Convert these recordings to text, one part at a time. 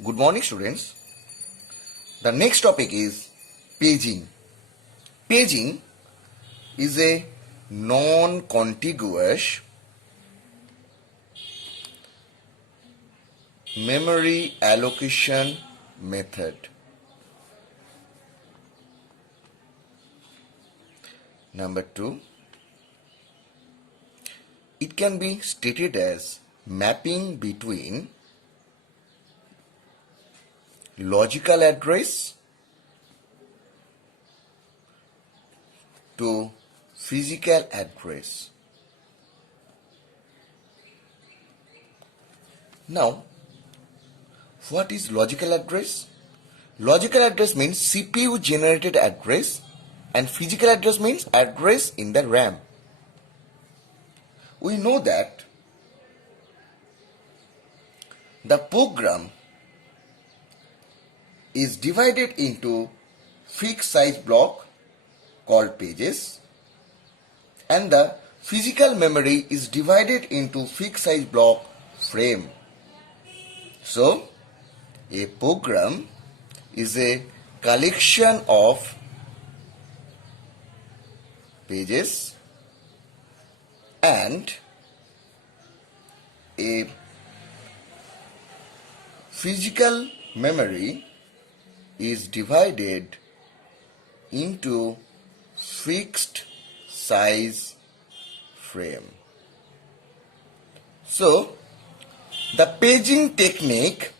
Good morning, students. The next topic is paging. Paging is a non-contiguous memory allocation method. Number 2, it can be stated as mapping between logical address to physical address. Now, what is logical address? Logical address means CPU generated address and physical address means address in the RAM. We know that the program is divided into fixed size block called pages and the physical memory is divided into fixed size block frame. So, a program is a collection of pages and a physical memory is divided into fixed size frame. So, the paging technique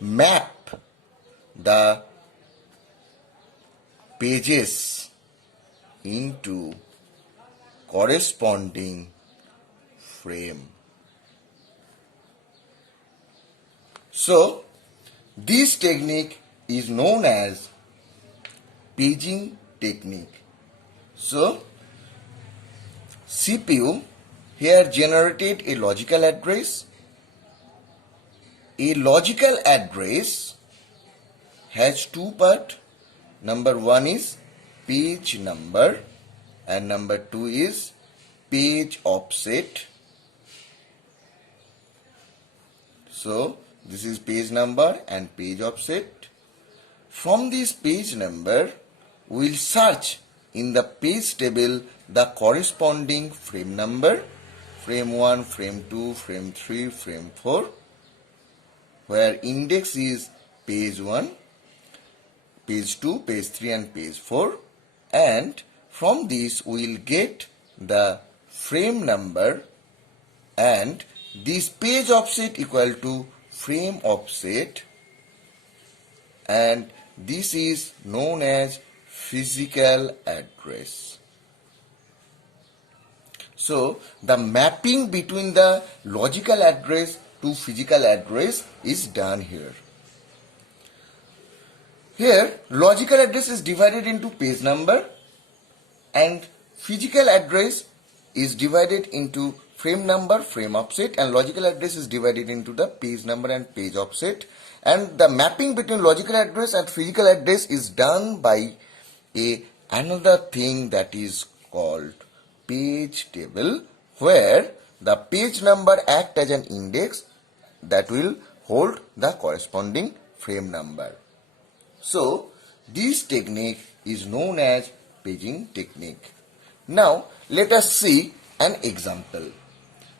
map the pages into corresponding frame. So, this technique is known as paging technique. So, CPU here generated a logical address. A logical address has two parts. Number 1 is page number and number 2 is page offset. So, this is page number and page offset. From this page number, we will search in the page table the corresponding frame number, frame 1, frame 2, frame 3, frame 4, where index is page 1, page 2, page 3 and page 4, and from this we will get the frame number and this page offset equal to frame offset and this is known as physical address. So, the mapping between the logical address to physical address is done here. Here, logical address is divided into page number and physical address is divided into frame number, frame offset, and logical address is divided into the page number and page offset. And the mapping between logical address and physical address is done by another thing that is called page table, where the page number act as an index that will hold the corresponding frame number. So, this technique is known as paging technique. Now, let us see an example.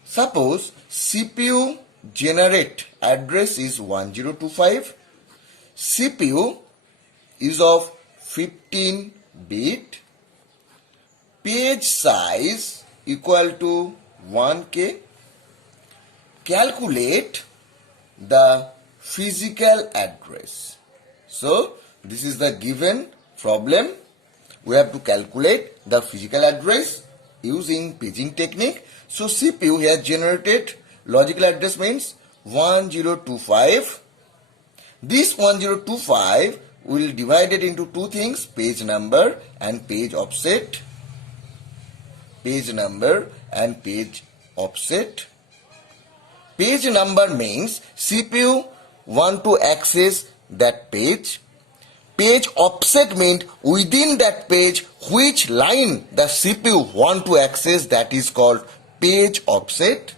Suppose CPU generate address is 1025, CPU is of 15 bit, page size equal to 1K. Calculate the physical address. So, this is the given problem. We have to calculate the physical address using paging technique. So, CPU has generated logical address means 1025. This 1025 will divide it into two things, page number and page offset. Page number and page offset. Page number means CPU want to access that page. Page offset means within that page which line the CPU want to access, that is called page offset.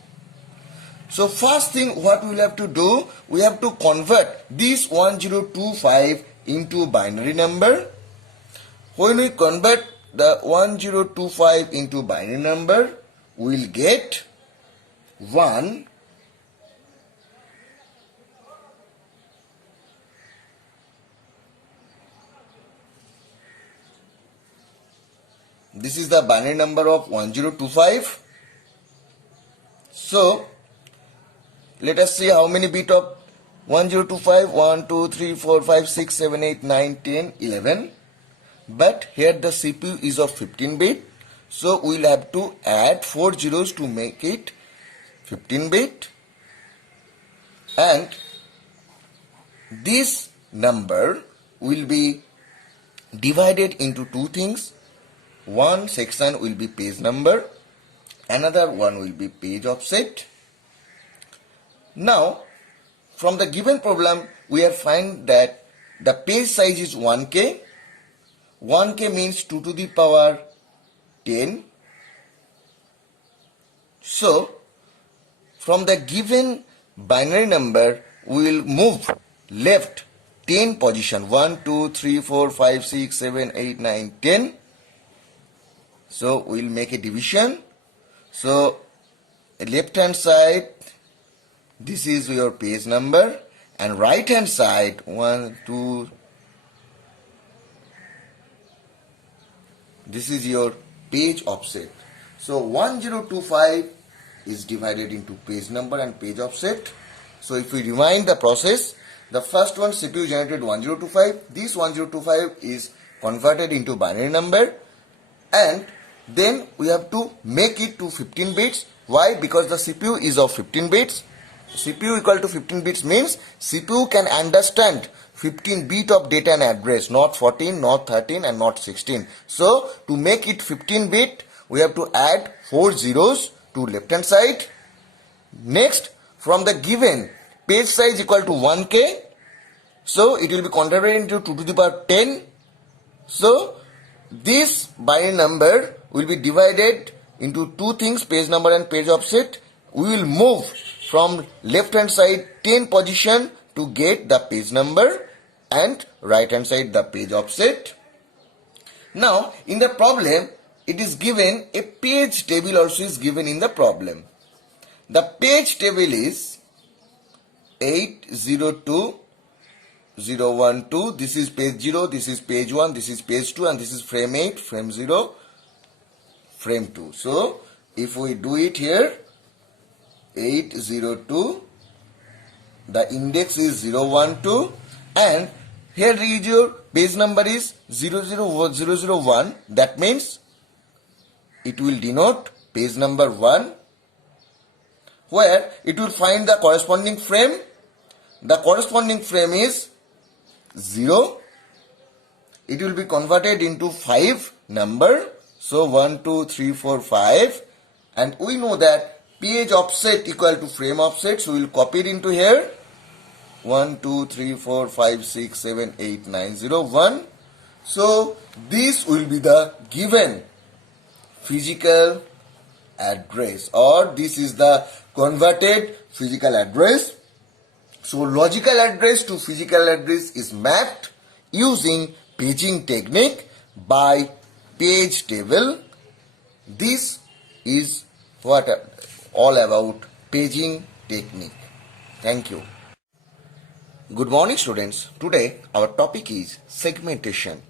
So first thing what we will have to do, we have to convert this 1025 into binary number. When we convert the 1025 into binary number, we will get 1 This is the binary number of 1025. So let us see how many bit of 1025. 1, 2, 3, 4, 5, 6, 7, 8, 9, 10, 11. But here the CPU is of 15 bit. So we will have to add 4 zeros to make it 15 bit. And this number will be divided into two things. One section will be page number, another one will be page offset. Now, from the given problem, we have find that the page size is 1K. 1K means 2 to the power 10. So, from the given binary number, we will move left 10 position. 1, 2, 3, 4, 5, 6, 7, 8, 9, 10. So we will make a division. So left hand side, this is your page number, and right hand side 1, 2, this is your page offset. So 1025 is divided into page number and page offset. So if we rewind the process, the first one CPU generated 1025. This 1025 is converted into binary number, and then we have to make it to 15 bits. Why? Because the CPU is of 15 bits. CPU equal to 15 bits means CPU can understand 15 bit of data and address, not 14, not 13, and not 16. So to make it 15 bit, we have to add 4 zeros to left hand side. Next, from the given page size equal to 1K, so it will be converted into 2 to the power 10. So this binary number will be divided into two things, page number and page offset. We will move from left hand side 10 position to get the page number, and right hand side the page offset. Now in the problem, it is given a page table also is given in the problem. The page table is 802 012. This is page 0, this is page 1, this is page 2, and this is frame 8, frame 0, frame 2. So if we do it here, 802, the index is 012, and here is your page number is 001. That means it will denote page number 1, where it will find the corresponding frame. The corresponding frame is 0. It will be converted into 5 number. So 1, 2, 3, 4, 5. And we know that page offset equal to frame offset. So we will copy it into here. 1, 2, 3, 4, 5, 6, 7, 8, 9, 0, 1. So this will be the given physical address, or this is the converted physical address. So logical address to physical address is mapped using paging technique by page table. This is what all about paging technique. Thank you. Good morning, students. Today our topic is segmentation.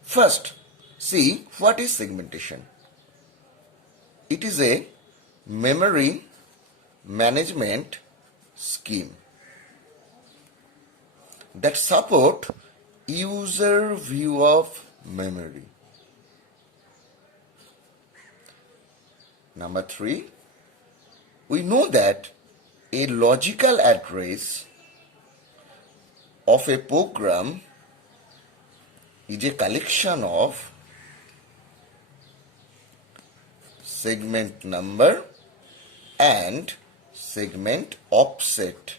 First, see what is segmentation. It is a memory management scheme that support user view of memory. Number 3, we know that a logical address of a program is a collection of segment number and segment offset.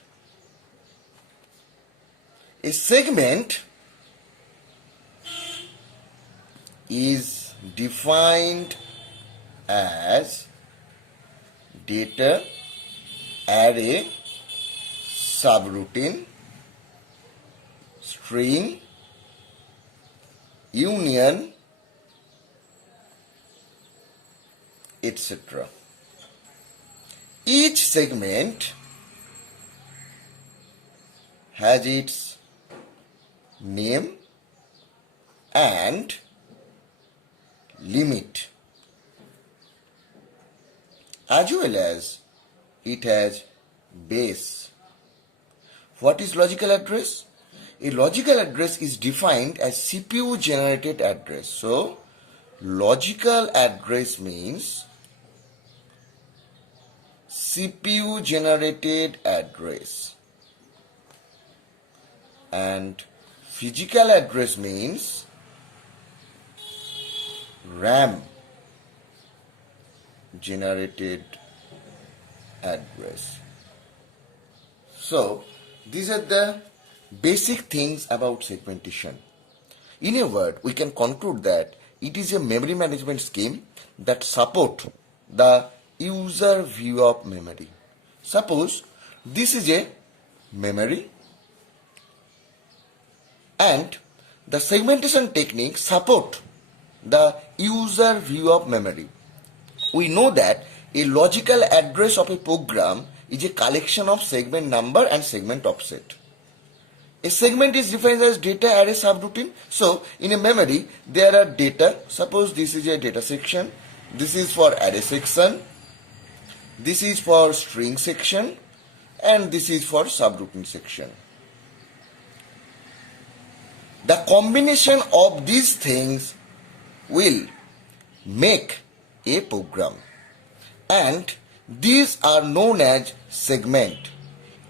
A segment is defined as data array, subroutine, string, union, etc. Each segment has its name and limit, as well as it has base. What is logical address? A logical address is defined as CPU generated address. So, logical address means CPU generated address, and physical address means RAM generated address. So, these are the basic things about segmentation. In a word, we can conclude that it is a memory management scheme that supports the user view of memory. Suppose this is a memory and the segmentation technique support the user view of memory. We know that a logical address of a program is a collection of segment number and segment offset. A segment is defined as data array subroutine. So, in a memory, there are data. Suppose this is a data section. This is for array section. This is for string section. And this is for subroutine section. The combination of these things will make a program. And these are known as segment.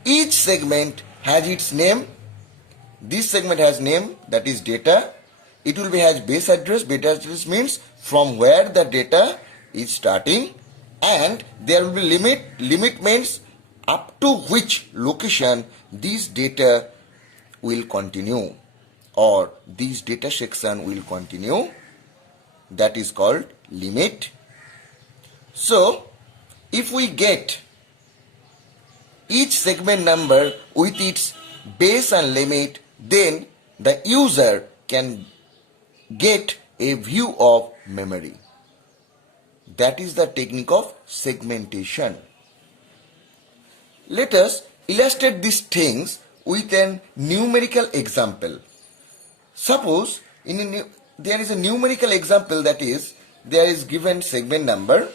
Each segment has its name. This segment has name, that is data. It will be has base address. Base address means from where the data is starting, and there will be limit. Limit means up to which location this data will continue, or this data section will continue. That is called limit. So, if we get each segment number with its base and limit, then the user can get a view of memory. That is the technique of segmentation. Let us illustrate these things with a numerical example. Suppose there is a numerical example, that is, there is given segment number,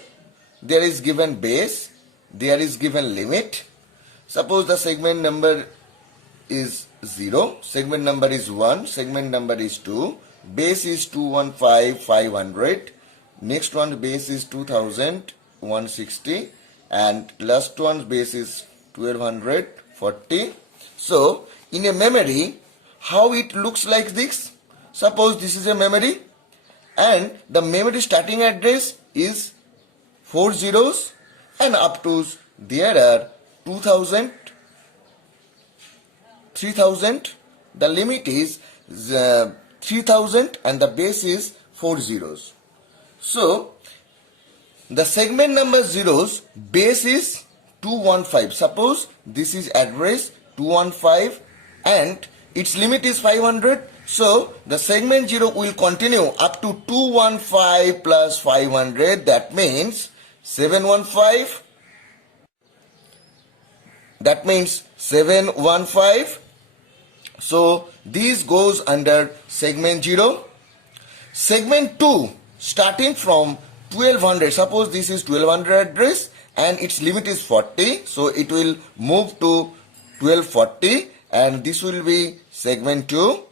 there is given base, there is given limit. Suppose the segment number is 0, segment number is 1, segment number is 2, base is 215,500, next one base is 2,160, and last one base is 1,240. So, in a memory, how it looks like this? Suppose this is a memory, and the memory starting address is 4 zeros, and up to there are 2,000, 3,000. The limit is 3,000 and the base is 4 zeros. So, the segment number zeros, base is 215. Suppose this is address 215 and its limit is 500. So, the segment 0 will continue up to 215 plus 500. That means 715. That means 715. So, this goes under segment 0. Segment 2, starting from 1200. Suppose this is 1200 address and its limit is 40. So, it will move to 1240 and this will be segment 2.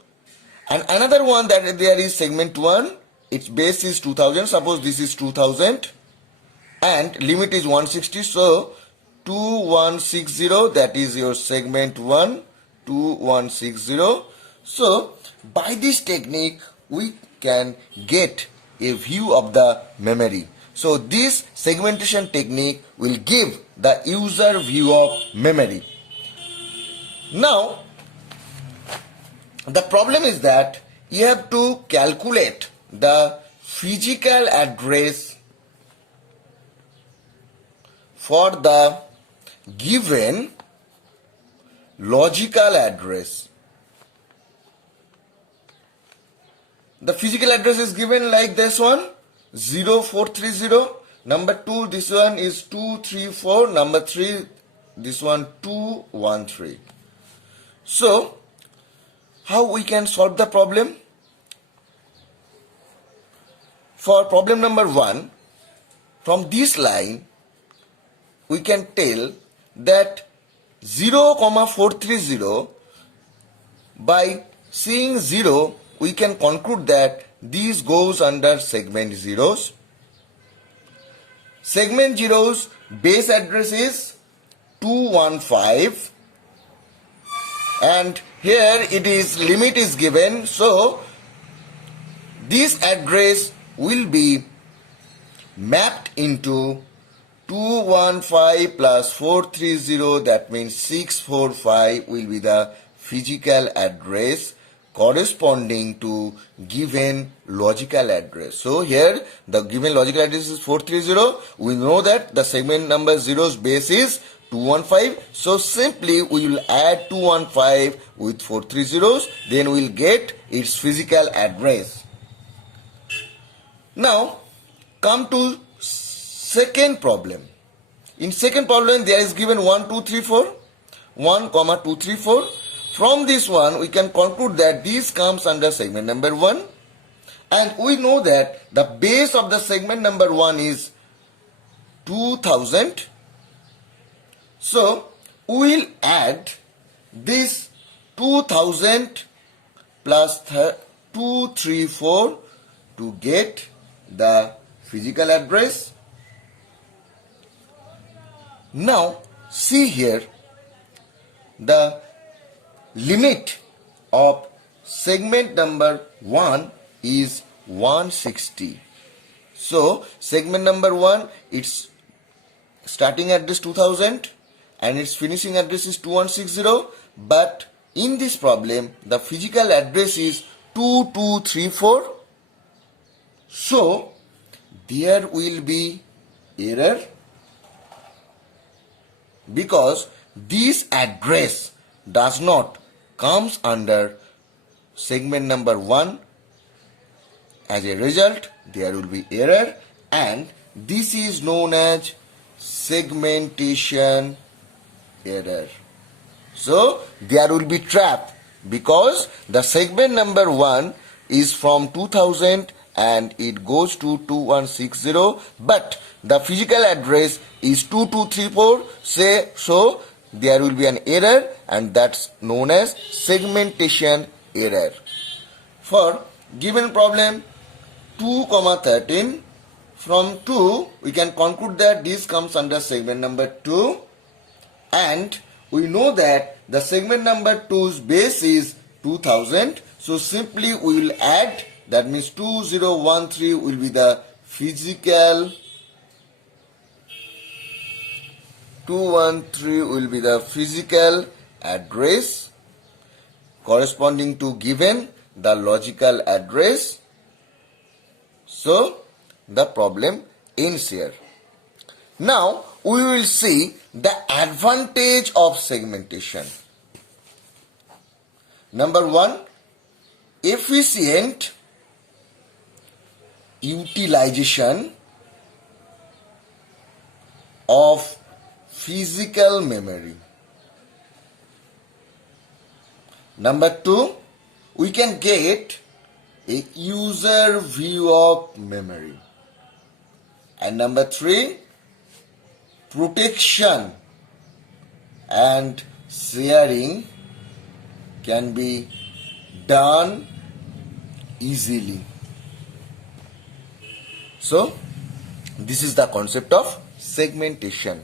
And another one that there is segment 1. Its base is 2000. Suppose this is 2000 and limit is 160. So, 2160, that is your segment 1. 2160. So, by this technique, we can get a view of the memory. So, this segmentation technique will give the user view of memory. Now, the problem is that you have to calculate the physical address for the given logical address. The physical address is given like this one, 0430. Number 2, this one is 234. Number 3, this one 213. So, how we can solve the problem? For problem number 1, from this line, we can tell that 0,430, by seeing 0, we can conclude that this goes under segment zeros. Segment zeros base address is 215, and here it is limit is given, so this address will be mapped into 215 plus 430, that means 645 will be the physical address corresponding to given logical address. So here the given logical address is 430. We know that the segment number zeros base is 215. So simply we will add 215 with 430, then we will get its physical address. Now come to second problem. In second problem there is given 1, 2, 3, 4. 1, 2, 3, 4. From this one, we can conclude that this comes under segment number 1. And we know that the base of the segment number 1 is 2000. So, we will add this 2000 plus 234 to get the physical address. Now, see here, the limit of segment number 1 is 160. So segment number 1, its starting address 2000 and its finishing address is 2160, but in this problem the physical address is 2234. So there will be error because this address does not comes under segment number 1. As a result, there will be error, and this is known as segmentation error. So there will be trap because the segment number 1 is from 2000 and it goes to 2160, but the physical address is 2234. So there will be an error, and that's known as segmentation error. For given problem 2,13, from 2 we can conclude that this comes under segment number 2, and we know that the segment number 2's base is 2000. So simply we will add, that means 2013 will be the physical 213 will be the physical address corresponding to given the logical address. So the problem ends here. Now we will see the advantage of segmentation. Number 1, efficient utilization of physical memory. Number 2, we can get a user view of memory. And number 3, protection and sharing can be done easily. So, this is the concept of segmentation.